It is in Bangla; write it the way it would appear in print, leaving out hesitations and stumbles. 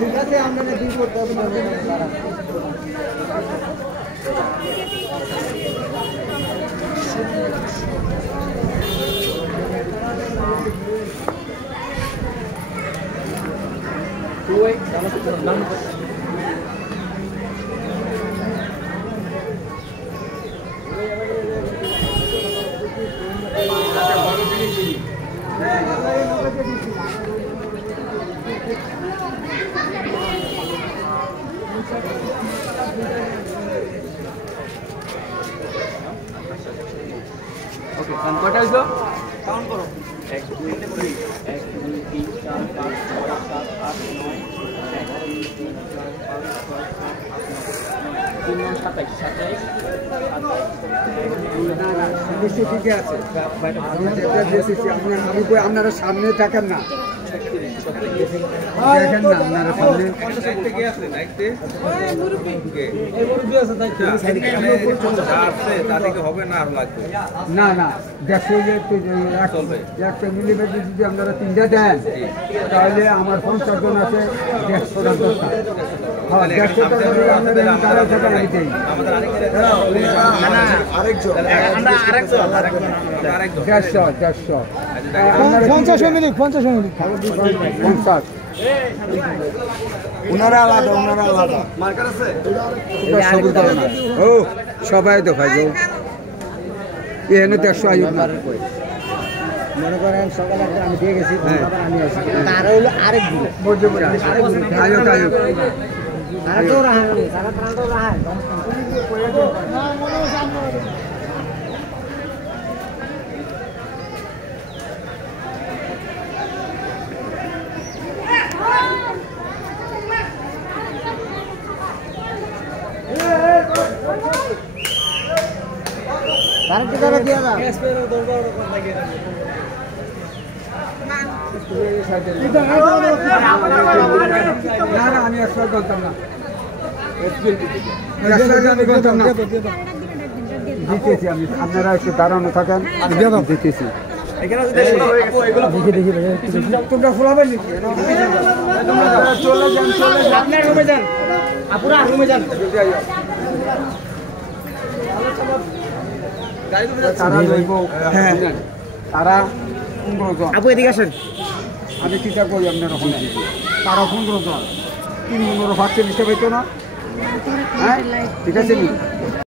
ঠিক আছে আমরা দিন করতে হবে ওকে কয়টা হইলো কাউন্ট করো 1 2 3 1 2 3 4 5 6 7 8 9 1 2 3 4 5 6 7 8 9 3 9 27 ঠিক আছে আপনারা সামনে থাকেন না দেখেন না আপনারা সামনে না না দেখো যে 100 মিলিমিটার যদি আপনারা 3টা দেন তাহলে আমার 50 জন আছে 150 টা দরকার। হ্যাঁ 150 টা যদি আপনারা তারা থেকে নিতেই আরেকজন 50 মিনিট 50 ওনারা আলাদা মার্কার আছে ও সবাই তো ভাই এনে 100 আয়ু মনে করেন সকালে আমি দিয়ে গেছি আমি আসি তার হইলো আরেক দিন আয়ু তারা তো রাহা তারা প্রাণ তো রাহা না মনে সামনে কারেন্ট করে দিয়া দাও এসপেরো দরবার কোন লাগে না আমি এক্সপের করতাম না দিতেছি আমি আপনারা একটু দাঁড়ানো থাকেন দিতেছি তোমরা ফুলাবেন চলে যান রুমে যান আপুরা রুমে যান তারা 15 জন আপু এদিকে আসেন আমি চিন্তা করি আপনার ওখানে তারা 15 জন 3 15 40 পাইতো না হ্যাঁ ঠিক আছে